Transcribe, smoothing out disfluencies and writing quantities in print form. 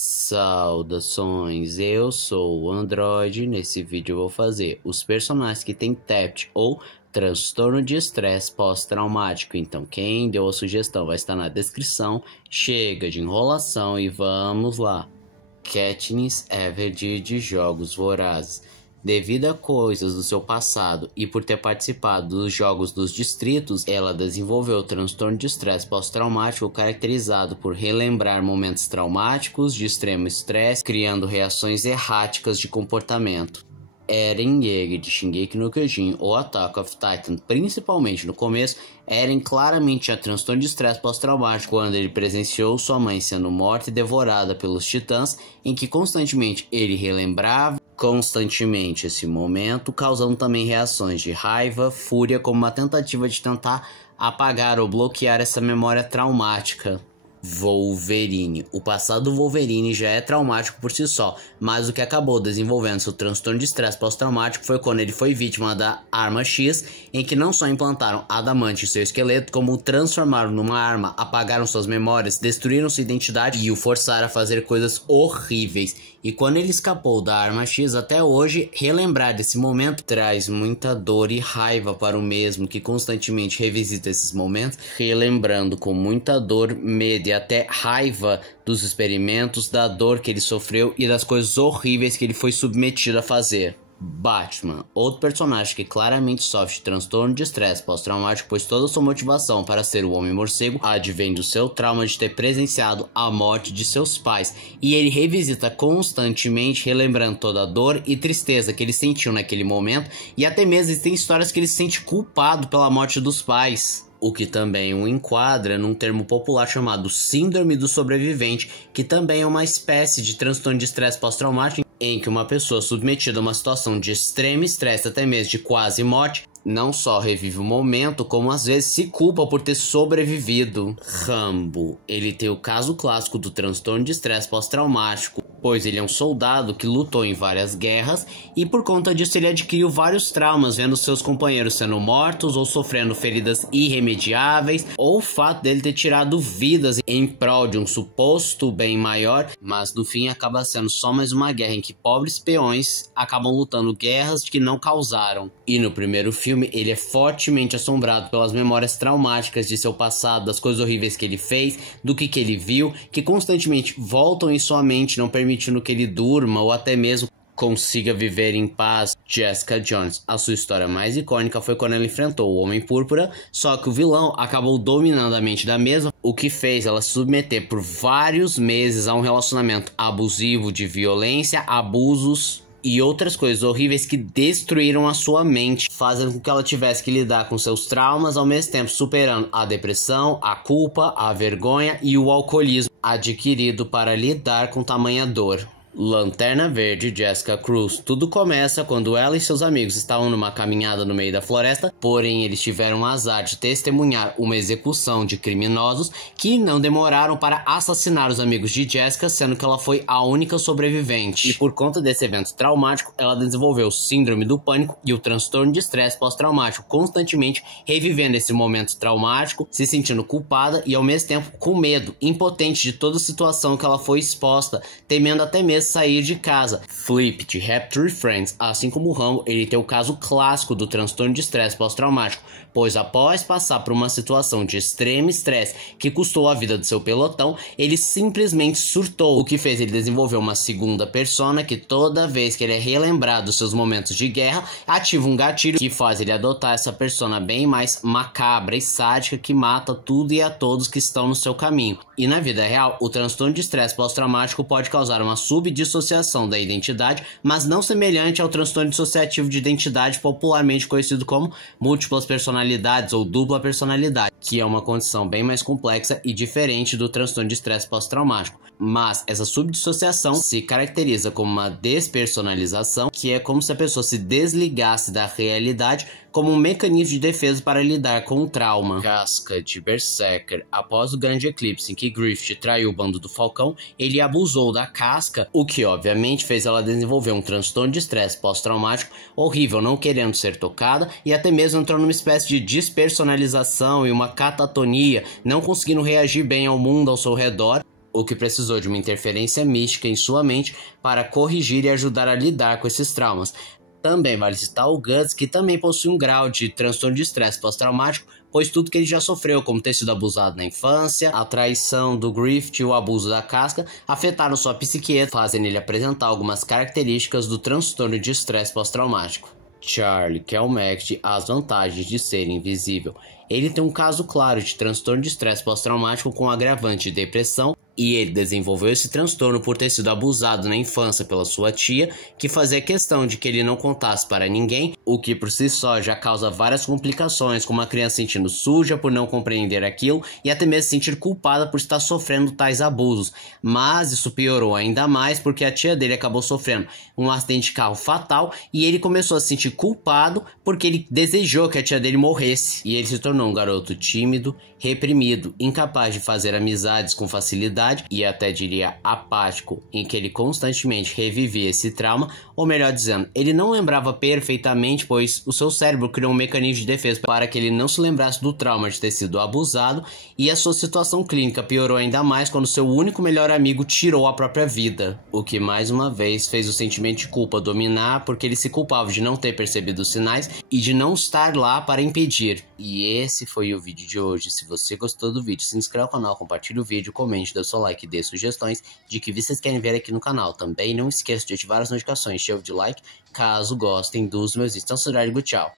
Saudações, eu sou o Android. Nesse vídeo eu vou fazer os personagens que têm TEPT ou transtorno de estresse pós-traumático. Então quem deu a sugestão vai estar na descrição. Chega de enrolação e vamos lá. Katniss Everdeen de Jogos Vorazes. Devido a coisas do seu passado e por ter participado dos Jogos dos Distritos, ela desenvolveu o transtorno de estresse pós-traumático caracterizado por relembrar momentos traumáticos de extremo estresse, criando reações erráticas de comportamento. Eren Yeager de Shingeki no Kyojin ou Attack of Titan, principalmente no começo, Eren claramente tinha transtorno de estresse pós-traumático quando ele presenciou sua mãe sendo morta e devorada pelos titãs, em que constantemente ele relembrava esse momento, causando também reações de raiva, fúria, como uma tentativa de tentar apagar ou bloquear essa memória traumática. Wolverine. O passado do Wolverine já é traumático por si só, mas o que acabou desenvolvendo seu transtorno de estresse pós-traumático foi quando ele foi vítima da Arma X, em que não só implantaram adamante em seu esqueleto, como o transformaram numa arma, apagaram suas memórias, destruíram sua identidade e o forçaram a fazer coisas horríveis. E quando ele escapou da Arma X, até hoje, relembrar desse momento traz muita dor e raiva para o mesmo, que constantemente revisita esses momentos, relembrando com muita dor, medo e até raiva dos experimentos, da dor que ele sofreu e das coisas horríveis que ele foi submetido a fazer. Batman, outro personagem que claramente sofre de transtorno de estresse pós-traumático, pois toda sua motivação para ser o Homem-Morcego advém do seu trauma de ter presenciado a morte de seus pais, e ele revisita constantemente, relembrando toda a dor e tristeza que ele sentiu naquele momento, e até mesmo tem histórias que ele se sente culpado pela morte dos pais. O que também o enquadra num termo popular chamado Síndrome do Sobrevivente, que também é uma espécie de transtorno de estresse pós-traumático em que uma pessoa submetida a uma situação de extremo estresse, até mesmo de quase morte, não só revive o momento, como às vezes se culpa por ter sobrevivido. Rambo. Ele tem o caso clássico do transtorno de estresse pós-traumático, pois ele é um soldado que lutou em várias guerras e por conta disso ele adquiriu vários traumas, vendo seus companheiros sendo mortos ou sofrendo feridas irremediáveis, ou o fato dele ter tirado vidas em prol de um suposto bem maior, mas no fim acaba sendo só mais uma guerra em que pobres peões acabam lutando guerras que não causaram. E no primeiro filme ele é fortemente assombrado pelas memórias traumáticas de seu passado, das coisas horríveis que ele fez, do que ele viu, que constantemente voltam em sua mente, não permitindo que ele durma ou até mesmo consiga viver em paz. Jessica Jones. A sua história mais icônica foi quando ela enfrentou o Homem Púrpura, só que o vilão acabou dominando a mente da mesma, o que fez ela se submeter por vários meses a um relacionamento abusivo de violência, abusos e outras coisas horríveis que destruíram a sua mente, fazendo com que ela tivesse que lidar com seus traumas, ao mesmo tempo superando a depressão, a culpa, a vergonha e o alcoolismo adquirido para lidar com tamanha dor. Lanterna Verde, Jessica Cruz. Tudo começa quando ela e seus amigos estavam numa caminhada no meio da floresta, porém eles tiveram o azar de testemunhar uma execução de criminosos que não demoraram para assassinar os amigos de Jessica, sendo que ela foi a única sobrevivente. E por conta desse evento traumático, ela desenvolveu o síndrome do pânico e o transtorno de estresse pós-traumático, constantemente revivendo esse momento traumático, se sentindo culpada e ao mesmo tempo com medo, impotente de toda a situação que ela foi exposta, temendo até mesmo sair de casa. Flip de Rapture Friends. Assim como o Rambo, ele tem o caso clássico do transtorno de estresse pós-traumático, pois após passar por uma situação de extremo estresse que custou a vida do seu pelotão, ele simplesmente surtou, o que fez ele desenvolver uma segunda persona que toda vez que ele é relembrado dos seus momentos de guerra, ativa um gatilho que faz ele adotar essa persona bem mais macabra e sádica que mata tudo e a todos que estão no seu caminho. E na vida real, o transtorno de estresse pós-traumático pode causar uma subdissociação da identidade, mas não semelhante ao transtorno dissociativo de identidade, popularmente conhecido como múltiplas personalidades ou dupla personalidade, que é uma condição bem mais complexa e diferente do transtorno de estresse pós-traumático. Mas essa subdissociação se caracteriza como uma despersonalização, que é como se a pessoa se desligasse da realidade como um mecanismo de defesa para lidar com o trauma. Casca de Berserker. Após o grande eclipse em que Griffith traiu o bando do Falcão, ele abusou da casca, o que obviamente fez ela desenvolver um transtorno de estresse pós-traumático horrível, não querendo ser tocada, e até mesmo entrou numa espécie de despersonalização e uma catatonia, não conseguindo reagir bem ao mundo ao seu redor, o que precisou de uma interferência mística em sua mente para corrigir e ajudar a lidar com esses traumas. Também vale citar o Guts, que também possui um grau de transtorno de estresse pós-traumático, pois tudo que ele já sofreu, como ter sido abusado na infância, a traição do Griffith e o abuso da Casca, afetaram sua psique, fazendo ele apresentar algumas características do transtorno de estresse pós-traumático. Charlie, que é o Mac, as vantagens de ser invisível. Ele tem um caso claro de transtorno de estresse pós-traumático com agravante de depressão, e ele desenvolveu esse transtorno por ter sido abusado na infância pela sua tia, que fazia questão de que ele não contasse para ninguém, o que por si só já causa várias complicações, como a criança sentindo suja por não compreender aquilo e até mesmo sentir culpada por estar sofrendo tais abusos. Mas isso piorou ainda mais porque a tia dele acabou sofrendo um acidente de carro fatal e ele começou a se sentir culpado porque ele desejou que a tia dele morresse. E ele se tornou um garoto tímido, reprimido, incapaz de fazer amizades com facilidade e até diria apático, em que ele constantemente revivia esse trauma, ou melhor dizendo, ele não lembrava perfeitamente, pois o seu cérebro criou um mecanismo de defesa para que ele não se lembrasse do trauma de ter sido abusado, e a sua situação clínica piorou ainda mais quando seu único melhor amigo tirou a própria vida, o que mais uma vez fez o sentimento de culpa dominar, porque ele se culpava de não ter percebido os sinais e de não estar lá para impedir. E esse foi o vídeo de hoje. Se você gostou do vídeo, se inscreva no canal, compartilhe o vídeo, comente, dê seu like e dê sugestões de que vocês querem ver aqui no canal. Também não esqueça de ativar as notificações, chave de like, caso gostem dos meus vídeos. Então, tchau.